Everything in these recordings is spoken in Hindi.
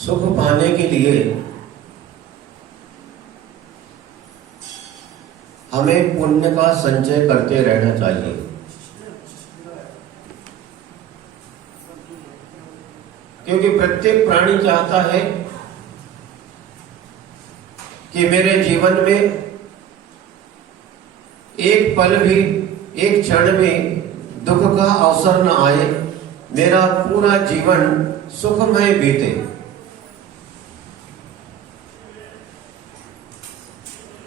सुख पाने के लिए हमें पुण्य का संचय करते रहना चाहिए। क्योंकि प्रत्येक प्राणी चाहता है कि मेरे जीवन में एक पल भी, एक क्षण में दुख का अवसर न आए, मेरा पूरा जीवन सुखमय बीते।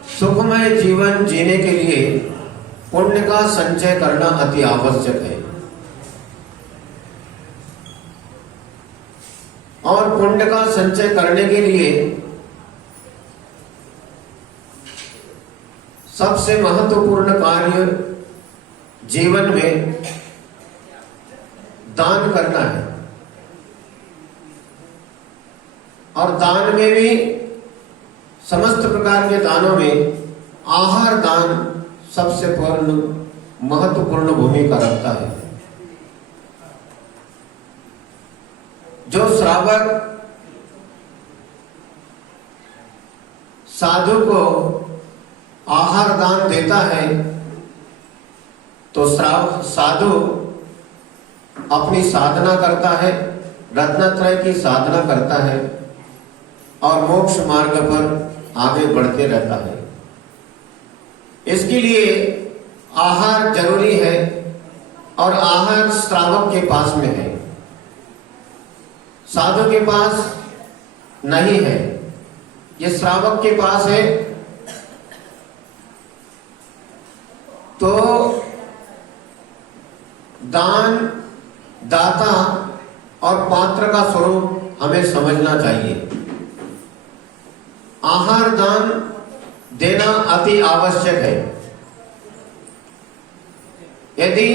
सुखमय जीवन जीने के लिए पुण्य का संचय करना अति आवश्यक है। और पुण्य का संचय करने के लिए सबसे महत्वपूर्ण कार्य जीवन में दान करना है। और दान में भी समस्त प्रकार के दानों में आहार दान सबसे महत्वपूर्ण भूमिका रखता है। जो श्रावक साधु को आहार दान देता है तो साधु अपनी साधना करता है, रत्नत्रय की साधना करता है और मोक्ष मार्ग पर आगे बढ़ते रहता है। इसके लिए आहार जरूरी है और आहार श्रावक के पास में है, साधु के पास नहीं है। ये श्रावक के पास है तो दान, दाता और पात्र का स्वरूप हमें समझना चाहिए। आहार दान देना अति आवश्यक है। यदि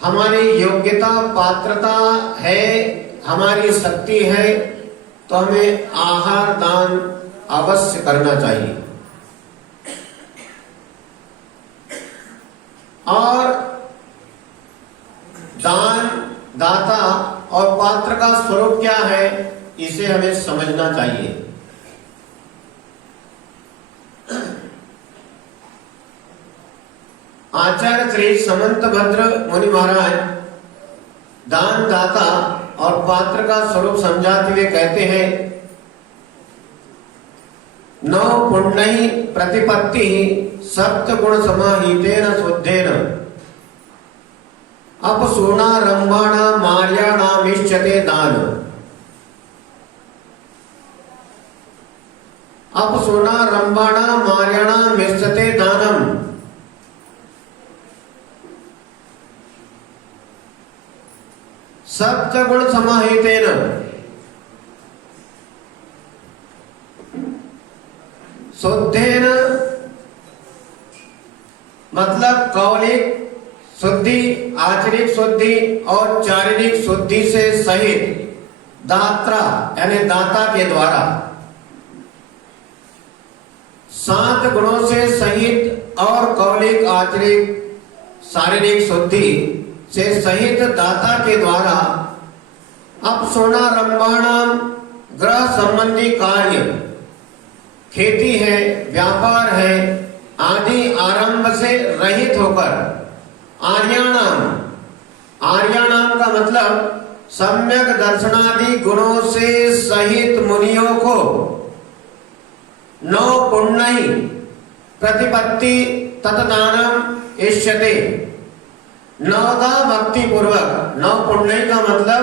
हमारी योग्यता, पात्रता है, हमारी शक्ति है तो हमें आहार दान अवश्य करना चाहिए। और दान, दाता और पात्र का स्वरूप क्या है, इसे हमें समझना चाहिए। आचार्य श्री समंतभद्र मुनि महाराज दान, दाता और पात्र का स्वरूप समझाते हुए कहते हैं, नौ पुण्य प्रतिपत्ति सप्त गुण समाहितेन शुद्धेन अपसूना रंबाणा मार्याणामिष्यते दान। अपसूना रंबाणा मार्याणामिष्यते दानम। सप्त गुण समाहितेन, शुद्धेन मतलब कौलिक शुद्धि, आचरिक शुद्धि और चारित्रिक शुद्धि से सहित दात्रा यानी दाता के द्वारा 7 गुणों से सहित और कौलिक, आचरिक, शारीरिक शुद्धि से सहित दाता के द्वारा अपसोना रंबाणाम ग्रह संबंधी कार्य, खेती है, व्यापार है आदि आरंभ से रहित होकर आर्याणाम, आर्याणाम का मतलब सम्यक दर्शनादि गुणों से सहित मुनियों को 9 पुण्य प्रतिपत्ति तत्दानम इष्यते। 9दा भक्ति पूर्वक, 9 पुण्य का मतलब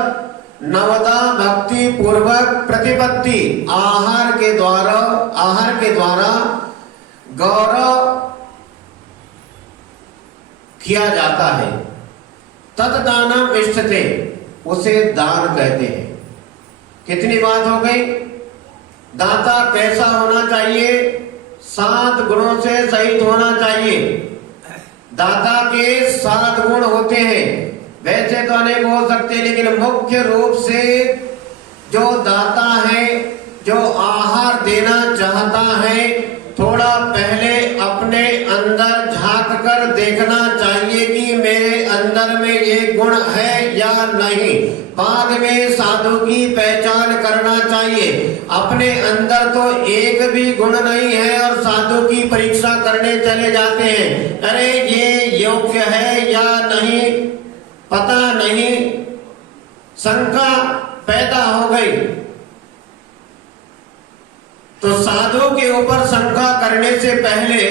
9दा भक्ति पूर्वक प्रतिपत्ति आहार के द्वारा गौरव किया जाता है। तत्दानम इष्यते, उसे दान कहते हैं। कितनी बात हो गई? दाता कैसा होना चाहिए? 7 गुणों से सहित होना चाहिए। दाता के 7 गुण होते हैं, वैसे तो अनेक हो सकते हैं, लेकिन मुख्य रूप से जो दाता है, जो आहार देना चाहता है, थोड़ा पहले अपने अंदर झांक कर देखना चाहिए कि मेरे अंदर में ये गुण है या नहीं। बाद में साधु की पहचान करना चाहिए। अपने अंदर तो एक भी गुण नहीं है और साधु की परीक्षा करने चले जाते हैं। अरे ये योग्य है या नहीं पता नहीं, शंका पैदा हो गई। तो साधु के ऊपर शंका करने से पहले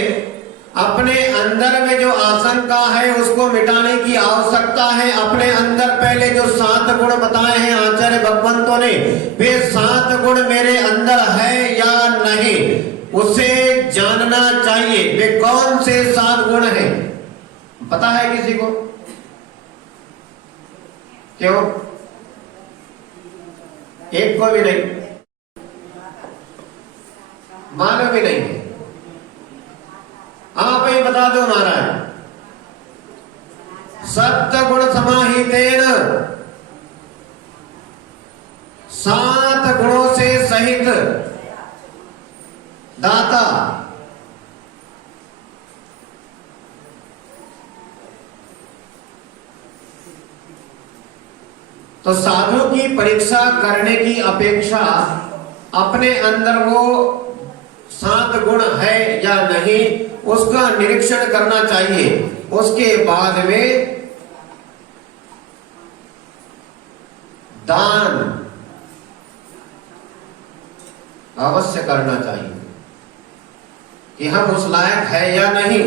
अपने अंदर में जो आशंका है उसको मिटाने की आवश्यकता है। अपने अंदर पहले जो 7 गुण बताए हैं आचार्य भगवंतों ने, वे 7 गुण मेरे अंदर है या नहीं, उसे जानना चाहिए। वे कौन से 7 गुण हैं पता है किसी को? क्यों? एक को भी नहीं मालूम भी नहीं है। आप ही बता दो महाराज। सप्त गुण समाहितेन, 7 गुणों से सहित दाता। तो साधु की परीक्षा करने की अपेक्षा अपने अंदर वो 7 गुण है या नहीं उसका निरीक्षण करना चाहिए। उसके बाद में दान अवश्य करना चाहिए कि हम उस लायक है या नहीं।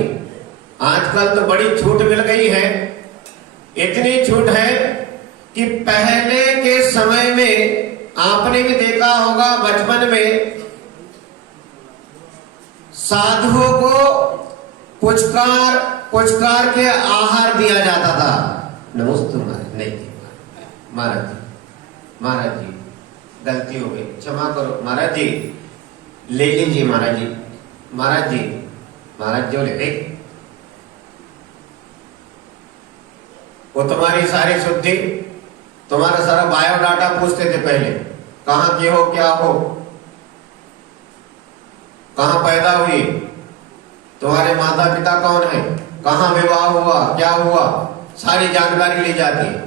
आजकल तो बड़ी छूट मिल गई है। इतनी छूट है कि पहले के समय में आपने भी देखा होगा, बचपन में साधुओं को पुचकार के आहार दिया जाता था। नमस्ते महाराज। नहीं महाराज जी गलती हो गई, क्षमा करो महाराज जी, ले लीजिए महाराज जी। महाराज जी बोले एक वो तुम्हारी सारी शुद्धि, तुम्हारा सारा बायोडाटा पूछते थे पहले, कहाँ के हो, क्या हो, कहाँ पैदा हुई, तुम्हारे माता पिता कौन है, कहाँ विवाह हुआ, क्या हुआ, सारी जानकारी ली जाती है।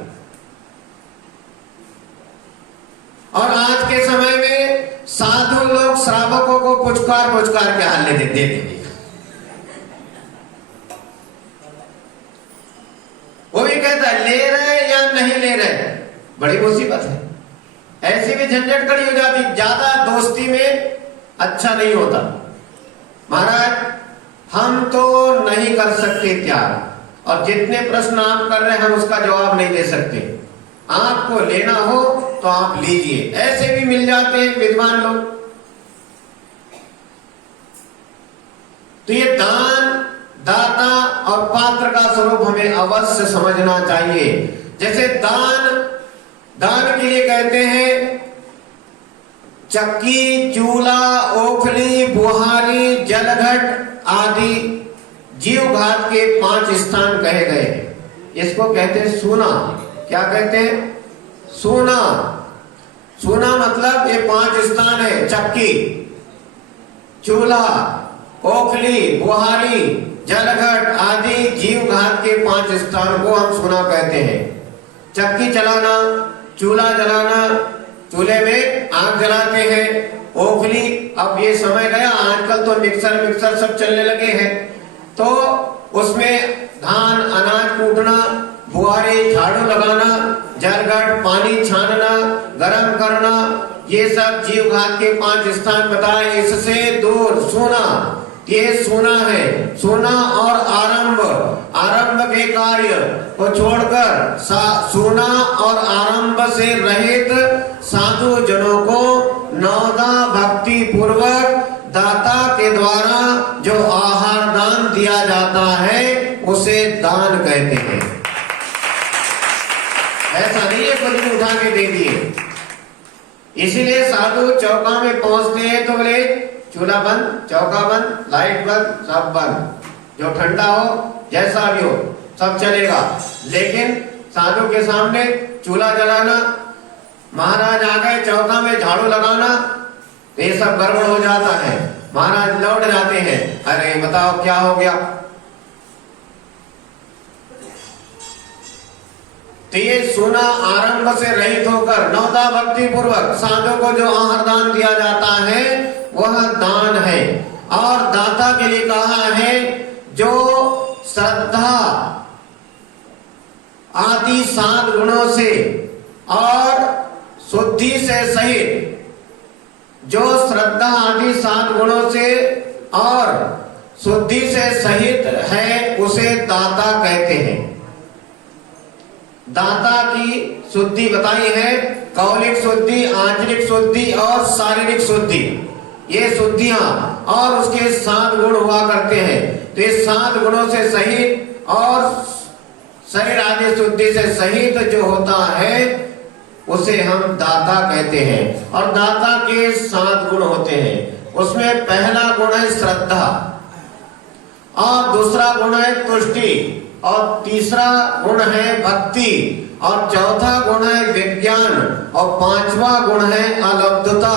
और आज के समय में साधु लोग श्रावकों को पुचकार के हाल दे देंगे। वो भी कहता है ले रहे या नहीं ले रहे, बड़ी मुसीबत है। ऐसी भी झंझट खड़ी हो जाती। ज्यादा दोस्ती में अच्छा नहीं होता। महाराज हम तो नहीं कर सकते त्याग, और जितने प्रश्न आप कर रहे हैं हम उसका जवाब नहीं दे सकते। आपको लेना हो तो आप लीजिए, ऐसे भी मिल जाते हैं विद्वान लोग। तो ये दान, दाता और पात्र का स्वरूप हमें अवश्य समझना चाहिए। जैसे दान के लिए कहते हैं चक्की, चूल्हा, ओखली, बुहारी, जलघट आदि जीव घात के 5 स्थान कहे गए। इसको कहते हैं सूना। क्या कहते हैं? सूना। सूना मतलब ये 5 स्थान है। चक्की, चूल्हा, ओखली, बुहारी, जलघट आदि जीव घात के 5 स्थान को हम सूना कहते हैं। चक्की चलाना, चूल्हा जलाना, चूल्हे में आग जलाते हैं। ओखली, अब ये समय गया, आजकल तो मिक्सर सब चलने लगे हैं, तो उसमें धान अनाज कूटना, बुआरे झाड़ू लगाना, जलघट पानी छानना, गरम करना, ये सब जीव घात के 5 स्थान बताए। इससे दूर सूना, ये सूना है। सूना और आरंभ के कार्य को छोड़कर सूना और आरंभ से रहित साधु जनों को नवदा भक्ति पूर्वक दाता के द्वारा जो आहार दान दिया जाता है उसे दान कहते हैं। ऐसा नहीं है कुछ भी उठा के दे दिए। इसीलिए साधु चौका में पहुंचते हैं तो बोले चूल्हा बंद, चौका बंद, लाइट बंद, सब बंद, जो ठंडा हो जैसा भी हो सब चलेगा। लेकिन साधु के सामने चूल्हा जलाना, महाराज आ गए चौका में झाड़ू लगाना, तो ये सब गड़बड़ हो जाता है। महाराज लौट जाते हैं, अरे बताओ क्या हो गया। तो ये सुना आरंभ से रहित होकर नवदा भक्ति पूर्वक साधु को जो आहार दान दिया जाता है वह दान है। और दाता के लिए कहा है जो श्रद्धा आदि 7 गुणों से और शुद्धि से सहित, जो श्रद्धा आदि 7 गुणों से और शुद्धि से सहित है उसे दाता कहते हैं। दाता की शुद्धि बताई है, कौलिक शुद्धि, आंतरिक शुद्धि और शारीरिक शुद्धि, ये शुद्धियां और उसके 7 गुण हुआ करते हैं। तो ये 7 गुणों से सहित और शरीर आदि शुद्धि से सहित जो होता है उसे हम दाता कहते हैं। और दाता के 7 गुण होते हैं। उसमें पहला गुण है श्रद्धा, और दूसरा गुण है तुष्टि, और तीसरा गुण है भक्ति, और चौथा गुण है विज्ञान, और 5वां गुण है अलब्धता,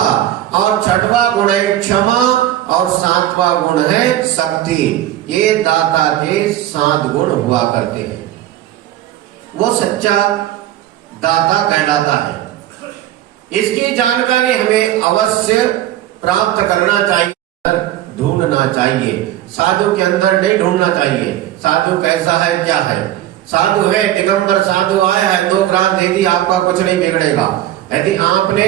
और 6वां गुण है क्षमा, और 7वां गुण है शक्ति। ये दाता के 7 गुण हुआ करते हैं। वो सच्चा दाता कहलाता है। इसकी जानकारी हमें अवश्य प्राप्त करना चाहिए, ढूंढना चाहिए। साधु के अंदर नहीं ढूंढना चाहिए साधु कैसा है क्या है। साधु है, दिगंबर साधु आया है, 2 ग्रास दे दी, आपका कुछ नहीं बिगड़ेगा। यदि आपने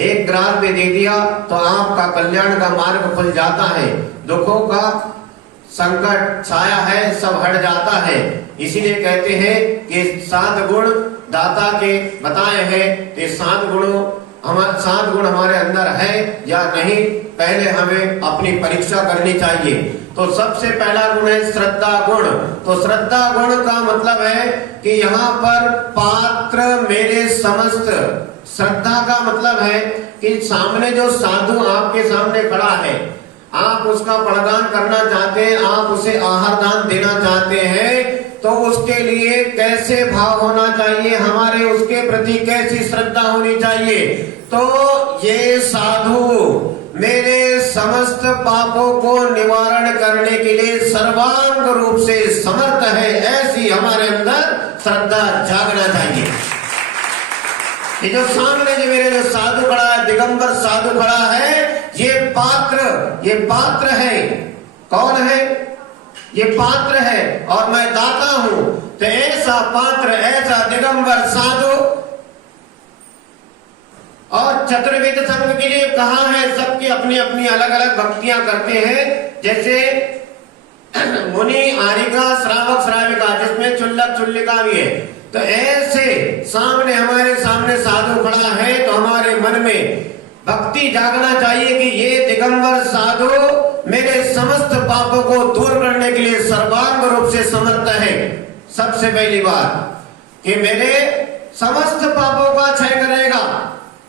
1 ग्रास भी दे दिया तो आपका कल्याण का मार्ग खुल जाता है, दुखों का संकट छाया है सब हट जाता है। इसीलिए कहते हैं कि 7 गुण दाता के बताए हैं। कि 7 गुण हमारे अंदर है या नहीं, पहले हमें अपनी परीक्षा करनी चाहिए। तो सबसे पहला गुण है श्रद्धा गुण। तो श्रद्धा गुण का मतलब है कि यहाँ पर पात्र मेरे समस्त, श्रद्धा का मतलब है कि सामने जो साधु आपके सामने खड़ा है, आप उसका प्रदान करना चाहते हैं, आप उसे आहार दान देना चाहते हैं, तो उसके लिए कैसे भाव होना चाहिए, हमारे उसके प्रति कैसी श्रद्धा होनी चाहिए। तो ये साधु मेरे समस्त पापों को निवारण करने के लिए सर्वांग रूप से समर्थ है, ऐसी हमारे अंदर श्रद्धा जागना चाहिए। ये जो सामने जो मेरे जो साधु खड़ा है, दिगंबर साधु खड़ा है, ये पात्र है। कौन है? ये पात्र है और मैं दाता हूं। तो ऐसा पात्र, ऐसा दिगंबर साधु, और चतुर्वेद संघ के लिए कहा है, सबकी अपनी अपनी अलग अलग भक्तियां करते हैं। जैसे मुनि, आरिका, श्रावक, श्राविका, जिसमें चुल्लक चुल्लिका भी है। तो ऐसे हमारे सामने साधु खड़ा है तो हमारे मन में भक्ति जागना चाहिए कि ये दिगंबर साधु मेरे समस्त पापों को दूर करने के लिए सर्वांग रूप से समर्थ है। सबसे पहली बात कि मेरे समस्त पापों का क्षय करेगा।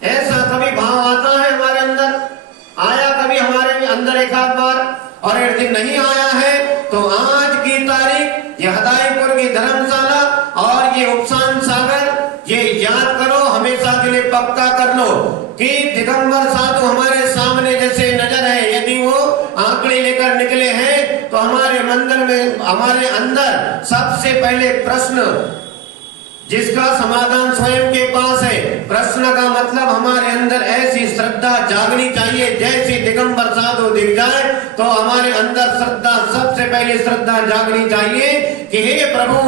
ऐसा कभी भाव आता है हमारे अंदर, आया कभी हमारे अंदर एक आध बार, और यदि नहीं आया है तो आज की तारीख ये हदाईपुर की धर्मशाला और ये उपशांत सागर, ये याद करो, हमेशा के लिए पक्का कर लो कि दिगंबर साधु हमारे सामने जैसे नजर है। यदि वो आंकड़े लेकर निकले हैं तो हमारे मंदिर में, हमारे अंदर सबसे पहले प्रश्न जिसका समाधान स्वयं के पास है, प्रश्न का मतलब हमारे अंदर ऐसी श्रद्धा जागनी चाहिए, जैसी दिगंबर साधु दिख जाए तो हमारे अंदर श्रद्धा, सबसे पहले श्रद्धा जागनी चाहिए कि हे प्रभु,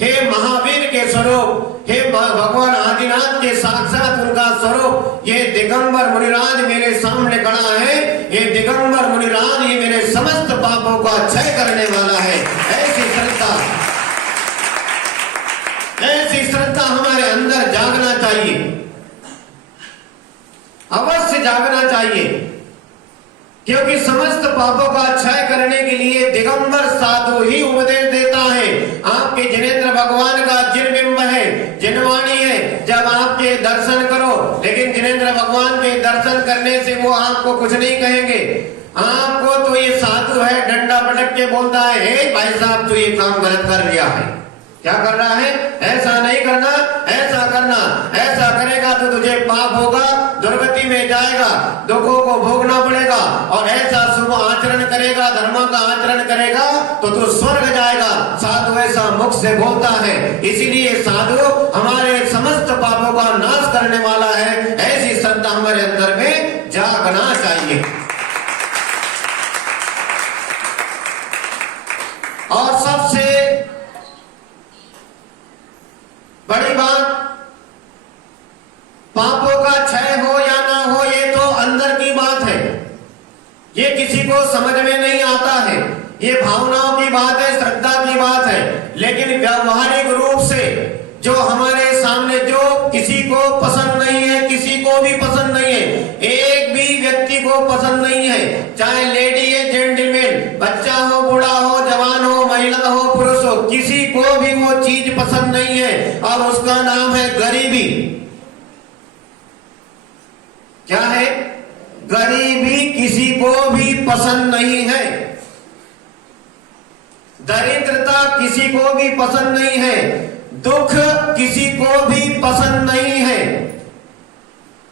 हे महावीर के स्वरूप, हे भगवान आदिनाथ के साक्षात उनका स्वरूप, ये दिगंबर मुनिराज मेरे सामने खड़ा है। ये दिगंबर मुनिराज ये मेरे समस्त पापों का क्षय करने वाला है। ऐसी श्रद्धा हमारे अंदर जागना चाहिए, अवश्य जागना चाहिए, क्योंकि समस्त पापों का क्षय करने के लिए दिगंबर साधु ही उपदेश देता है। आपके जिनेंद्र भगवान का जिनबिंब है, जिनवाणी है, जब आपके दर्शन करो, लेकिन जिनेंद्र भगवान के दर्शन करने से वो आपको कुछ नहीं कहेंगे। आपको तो ये साधु है डंडा पटक के बोलता है, हे भाई साहब तू ये काम गलत कर लिया है, क्या कर रहा है, ऐसा नहीं करना, ऐसा करना, ऐसा करेगा तो तुझे पाप होगा, दुर्गति में जाएगा, दुखों को भोगना पड़ेगा, और ऐसा शुभ आचरण करेगा, धर्म का आचरण करेगा तो तू स्वर्ग जाएगा। साधु ऐसा मुख से बोलता है। इसीलिए साधु हमारे समस्त पापों का नाश करने वाला है। ऐसी श्रद्धा हमारे अंदर में जागना चाहिए। और सबसे बड़ी बात, पापों का क्षय हो या ना हो ये तो अंदर की बात है, ये किसी को समझ में नहीं आता है, ये भावनाओं की बात है, श्रद्धा की बात है। लेकिन व्यवहारिक रूप से जो हमारे सामने, जो किसी को पसंद नहीं है, किसी को भी पसंद नहीं है, एक भी व्यक्ति को पसंद नहीं है, चाहे लेडी है, जेंटलमैन, बच्चा हो, बूढ़ा हो, जवान हो, महिला हो, पुरुष हो, किसी को भी वो चीज पसंद नहीं है, और उसका नाम है गरीबी। क्या है? गरीबी किसी को भी पसंद नहीं है, दरिद्रता किसी को भी पसंद नहीं है, दुख किसी को भी पसंद नहीं है।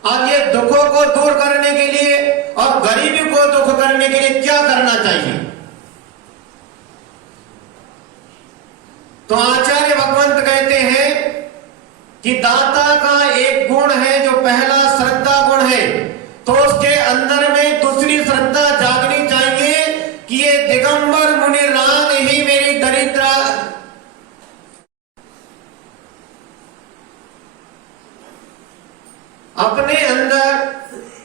और ये दुखों को दूर करने के लिए और गरीबी को दुख करने के लिए क्या करना चाहिए? तो आचार्य भगवंत कहते हैं कि दाता का एक गुण है, जो पहला श्रद्धा गुण है, तो उसके अंदर में दूसरी श्रद्धा जागनी चाहिए कि ये दिगंबर मुनि राग ही मेरी दरिद्रा, अपने अंदर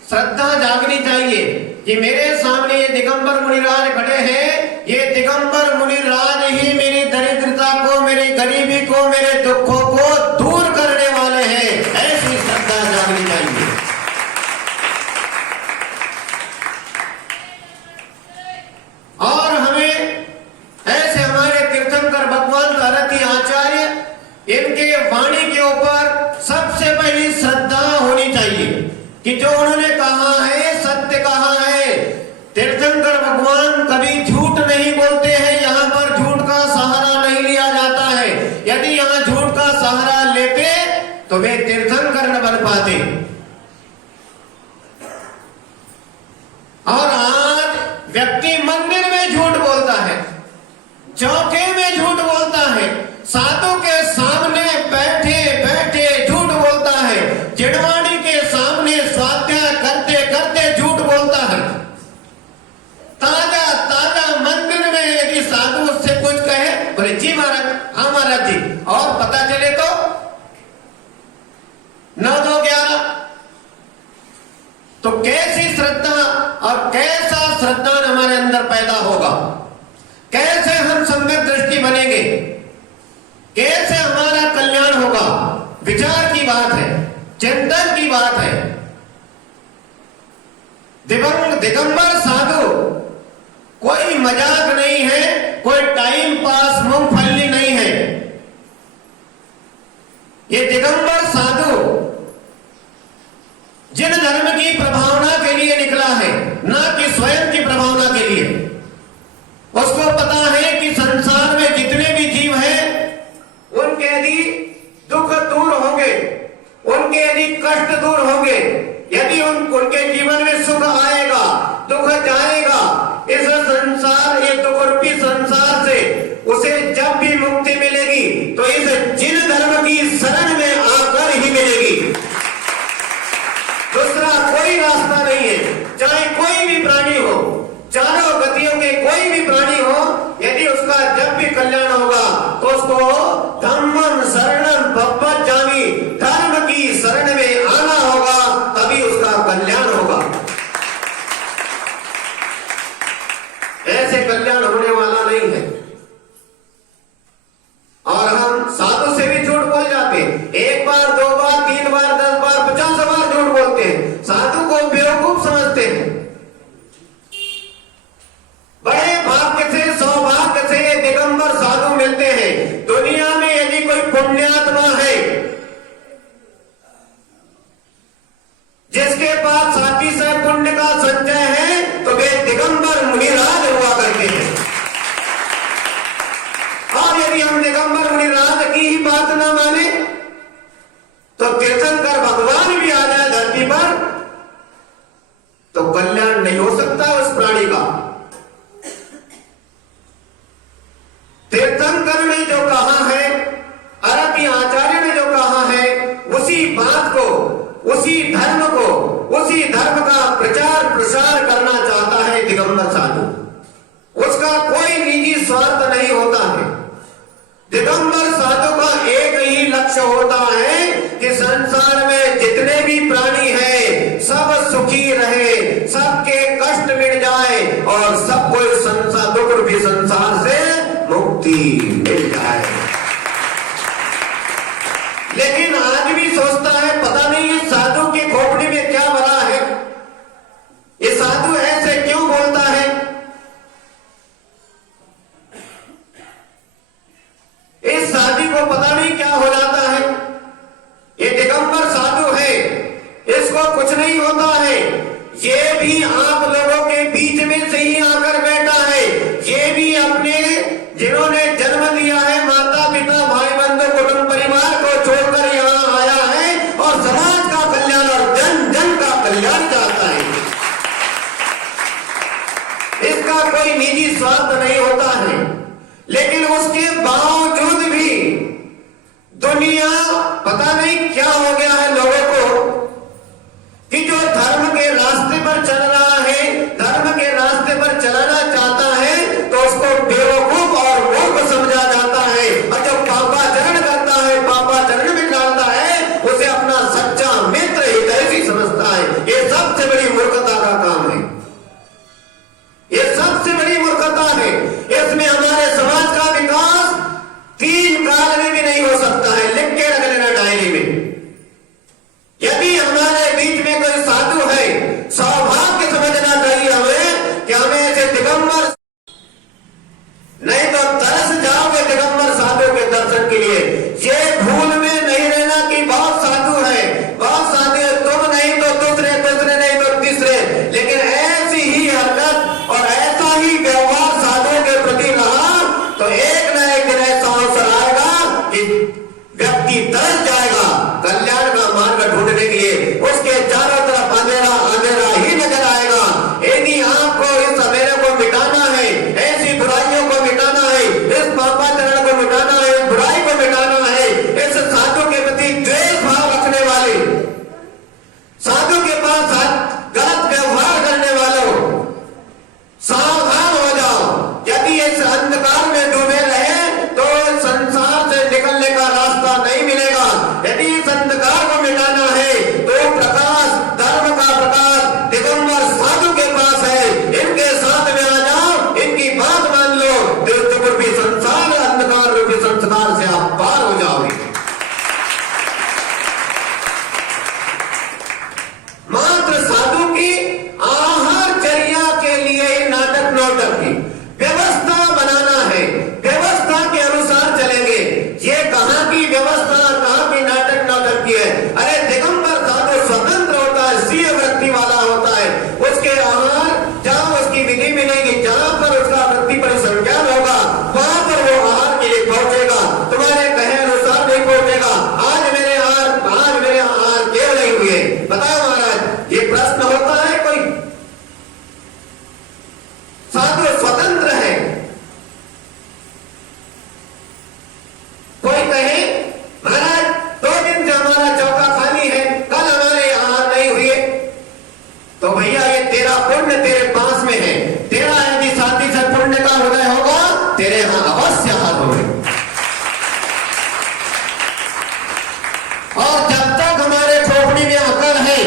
श्रद्धा जागनी चाहिए कि मेरे सामने ये दिगंबर मुनिराज खड़े हैं, ये दिगंबर मुनिराज ही मेरी दरिद्रता को, मेरी गरीबी को, मेरे दुखों को दूर करने वाले हैं। ऐसी श्रद्धा जागनी चाहिए। और हमें ऐसे हमारे तीर्थंकर भगवान भारती आचार्य, इनके वाणी के ऊपर सबसे पहली श्रद्धा होनी चाहिए कि जो उन्होंने कहा है सत्य कहा है। तीर्थंकर भगवान कभी झूठ नहीं बोलते हैं, यहाँ पर झूठ का सहारा नहीं लिया जाता है। यदि यहाँ झूठ का सहारा लेते तो वे तीर्थंकर न बन पाते। और आज व्यक्ति मंदिर में झूठ बोलता है, चौके में झूठ बोलता है, साधु के सामने बैठे बैठे झूठ बोलता है, जिड़वाणी के सामने स्वाध्याय करते करते झूठ बोलता है। ताजा ताजा मंदिर में यदि साधु उससे कुछ कहे, बोले जी महाराज, हाँ महाराज जी, और पता चले तो 9-2-11। तो कैसी श्रद्धा और कैसा श्रद्धा हमारे अंदर पैदा होगा? कैसे हम सम्यक दृष्टि बनेंगे? कैसे हमारा कल्याण होगा? विचार की बात है, चिंतन की बात है। दिगंबर साधु कोई मजाक नहीं है, कोई टाइम पास मूंगफली नहीं है। ये दिगंबर साधु जिन धर्म की प्रभावना के लिए निकला है, ना कि स्वयं की प्रभावना के लिए। उसको पता है कि संसार में जितने भी जीव हैं, उनके यदि दुख दूर होंगे, उनके यदि कष्ट दूर होंगे, यदि उनके जीवन में सुख आएगा, दुख जाएगा, इस संसार, ये दुख रूपी संसार से उसे जब भी मुक्ति मिलेगी तो इस जिन धर्म की शरण में आकर ही मिलेगी। दूसरा कोई रास्ता नहीं है। चाहे कोई भी प्राणी हो, चारों गतियों के कोई भी प्राणी हो, यदि उसका जब भी कल्याण होगा तो उसको धम्मं शरणं बभ्भजामि, धर्म की शरण में आना होगा, तभी उसका कल्याण होगा। ऐसे कल्याण होने वाला नहीं है। और हम साधु से भी झूठ बोल जाते हैं। 1 बार, 2 बार, 3 बार, 10 बार, 50 बार झूठ बोलते हैं। साधु को बेवकूफ समझते हैं। बड़े भाग्य से, सौभाग्य से दिगंबर साधु मिलते हैं। दुनिया में यदि कोई पुण्यात्मा है जिसके पास साथी से पुण्य का संचय है, तो वे दिगंबर मुनिराज हुआ करते हैं। और यदि हम दिगंबर मुनिराज की ही बात ना माने तो तीर्थंकर भगवान भी आ जाए धरती पर उसी बात को, उसी धर्म को, उसी धर्म का प्रचार प्रसार करना चाहता है दिगंबर साधु। उसका कोई निजी स्वार्थ नहीं होता है। दिगंबर साधु का एक ही लक्ष्य होता है कि संसार में जितने भी प्राणी हैं सब सुखी रहे, सबके कष्ट मिट जाए और सबको इस संसार दुख रूपी संसार से मुक्ति मिल जाए। लेकिन आदमी सोचता है पता नहीं इस साधु की खोपड़ी में क्या भरा है, ये साधु ऐसे क्यों बोलता है। इस साधु को पता नहीं क्या हो जाता है। ये दिगंबर साधु है, इसको कुछ नहीं होता है। ये भी आप लोगों के बीच में से ही आकर बैठा है। ये भी अपने जिन्होंने जन्म लिया है, माता पिता भाई बंधु कुटुंब परिवार को छोड़कर यहाँ आया है और समाज का कल्याण और जन जन का कल्याण चाहता है। इसका कोई निजी स्वार्थ नहीं होता है। लेकिन उसके बावजूद भी दुनिया पता नहीं क्या हो गया है लोगों को कि जो धर्म के रास्ते पर चल रहा है, धर्म के रास्ते पर चलाना चाहता है तो उसको बेवकूफ और मूर्ख समझा जाता है, और जो पापाचरण करता है, पापाचरण में डालता है, उसे अपना सच्चा मित्र हितैषी समझता है। ये सबसे बड़ी मूर्खता का काम है। ये सबसे बड़ी मूर्खता है। इसमें हमारे समाज का विकास 3 काल में भी नहीं हो सकता है। लिख के रख लेना डायरी में। यदि हमारे बीच में कोई साधु है, सौभाग्य समझना चाहिए हमें कि हमें ऐसे दिगंबर, नहीं तो तरस जाओगे दिगंबर साधु के दर्शन के लिए। ये भूल में नहीं रहना कि बहुत साधु है, बहुत साधु है, तुम नहीं तो दूसरे, दूसरे नहीं तो तीसरे। लेकिन ऐसी ही हरकत और ऐसा ही व्यवहार साधुओं के प्रति रहा तो एक न एक दिन ऐसा अवसर आएगा कि व्यक्ति तरस जाएगा कल्याण का मार्ग ढूंढने के लिए। उसके चारों तरफ अंधेरा अंधेरा ही नजर आएगा। यदि आपको इस अंधेरे को मिटाना है, ऐसी बुराइयों को मिटाना है, इस पापाचरण को मिटाना है, इस बुराई को मिटाना है, इस साधु के प्रति द्वेष भाव रखने वाले, साधु के पास गलत व्यवहार करने वालों, सावधान हो जाओ। यदि इस अंधकार में डूबे रहे तो संसार से निकलने का रास्ता नहीं मिलेगा। यदि इस अंधकार को मिटाना है तो प्रकाश, धर्म का प्रकाश दिगंबर साधु के पास है। इनके साथ में आ जाओ, इनकी बात मान लो, दुख रूपी संसार, अंधकार रूपी संसार से आप पार हो जाओगे। मात्र साधु की आहार चर्या के लिए नाटक नौटक की व्यवस्था बनाना है। व्यवस्था के अनुसार चलेंगे। ये कहां की व्यवस्था, कहां की नाटक नौटक की है। अरे दिगंबर साधु स्वतंत्र होता है, स्वीय वृत्ति वाला होता है। उसके आहार जहां उसकी विधि मिलेगी, जहां पर उसका वृत्ति परिसंज्ञान होगा, वहां पर वो आहार के लिए पहुंचेगा। तुम्हारे कहे अनुसार नहीं पहुंचेगा। आज मेरे आहार केवल नहीं हुए। बताओ महाराज, ये प्रश्न होता है कोई? साधु स्वतंत्र है। कोई कहे महाराज 2 दिन से हमारा चौका खाली है, कल हमारे आहार नहीं हुए, तो भैया ये तेरा पुण्य तेरे पास में है। तेरा यदि साथी से पुण्य का उदय होगा, तेरे यहां अवश्य आहार होंगे। और जब तक हमारे खोपड़ी में अकल है,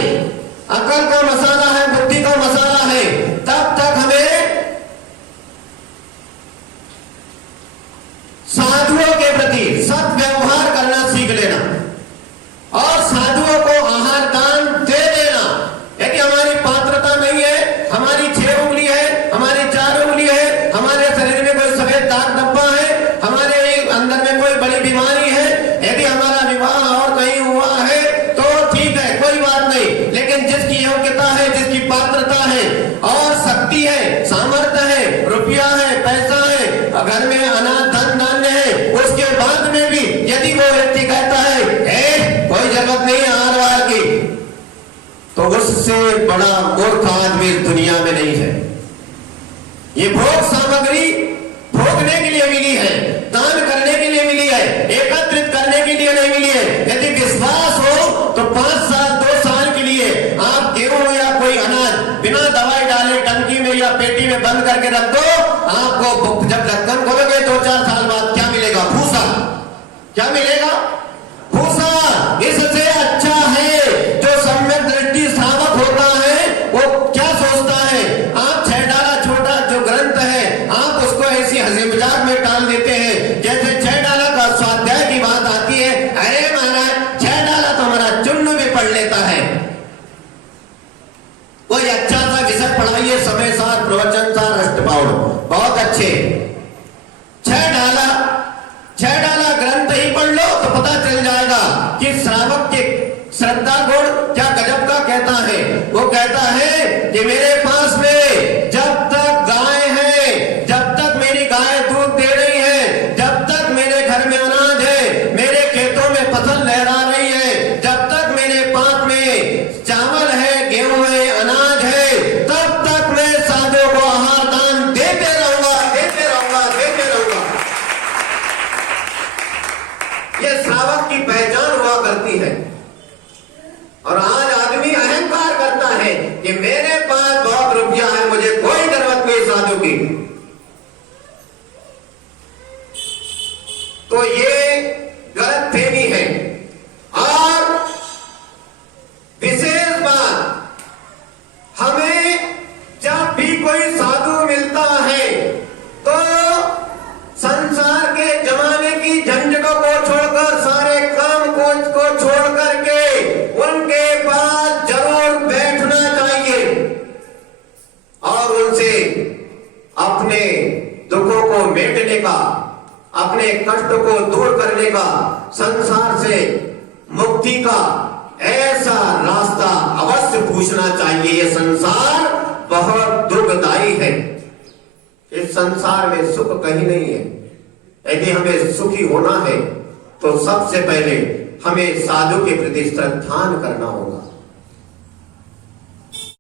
अकल का मसाला है, बुद्धि का मसाला है, तब तक हमें साधुओं के प्रति सद्व्यवहार करना सीख लेना और साधुओं को आहार दान दे देना। यदि हमारी पात्रता नहीं है, हमारी 6 उंगली है, हमारी 4 उंगली है, हमारे शरीर में कोई सफेद दाग धब्बा है, हमारे अंदर में कोई बड़ी बीमारी है, यदि हमारा विवाह और कहीं हुआ है तो ठीक है, कोई बात नहीं। लेकिन जिसकी योग्यता है, जिसकी पात्रता है और शक्ति है, सामर्थ्य है, रुपया है, पैसा है, घर में अनाज धन धान्य है, उसके बाद में भी यदि वो व्यक्ति कहता है कोई जरूरत नहीं आहार वार की, तो उससे बड़ा मूर्ख आदमी इस दुनिया में नहीं है। ये भोग सामग्री भोगने के लिए मिली है, दान करने के लिए मिली है, एकत्रित करने के लिए नहीं मिली है। यदि विश्वास हो बंद करके रख दो, आपको जब ढक्कन खोलोगे 2-4 साल बाद क्या मिलेगा? भूसा। क्या मिलेगा? भूसा। इससे अच्छा है जो सम्यक दृष्टि श्रावक होता है वो क्या सोचता है, आप 6 डाला छोटा जो ग्रंथ है आप उसको ऐसी हंसी मजाक में टाल देते हैं। जैसे 6 डाला का स्वाध्याय की बात आती है, अरे महाराज 6 डाला तो हमारा चुन्न भी पढ़ लेता है। कोई अच्छा सा विषय पढ़ाइए, समय सार, प्रवचन सार, अष्टपाउड़, बहुत अच्छे। 6 डाला ग्रंथ ही पढ़ लो तो पता चल जाएगा कि श्रावक के श्रद्धा गुण क्या गजब का कहता है। वो कहता है कि मेरे पास में जब तक गाय है, जब तक मेरी गाय दूध दे रही है, जब तक मेरे घर में अनाज है, मेरे खेतों में फसल लहरा रही है, जब तक मेरे पास में चावल है, गेहूं है, अनाज है, तब तक मैं साधु को आहार दान देते रहूंगा, देते रहूंगा, देते रहूंगा। ये श्रावक की पहचान हुआ करती है। और आज आदमी अहंकार करता है कि मेरे पास बहुत रुपया है, मुझे कोई जरूरत नहीं साधु की। तो ये गलत फहमी है। और विशेष बात, हमें जब भी कोई साधु मिलता है तो संसार के जमाने की झंझटों को छोड़कर, सारे काम को छोड़ करके उनके पास जरूर बैठना चाहिए और उनसे अपने दुखों को मेटने का, अपने कष्ट को दूर करने का, संसार से मुक्ति का ऐसा रास्ता अवश्य पूछना चाहिए। ये संसार बहुत दुखदायी है, इस संसार में सुख कहीं नहीं है। यदि हमें सुखी होना है तो सबसे पहले हमें साधु के प्रति श्रद्धान करना होगा।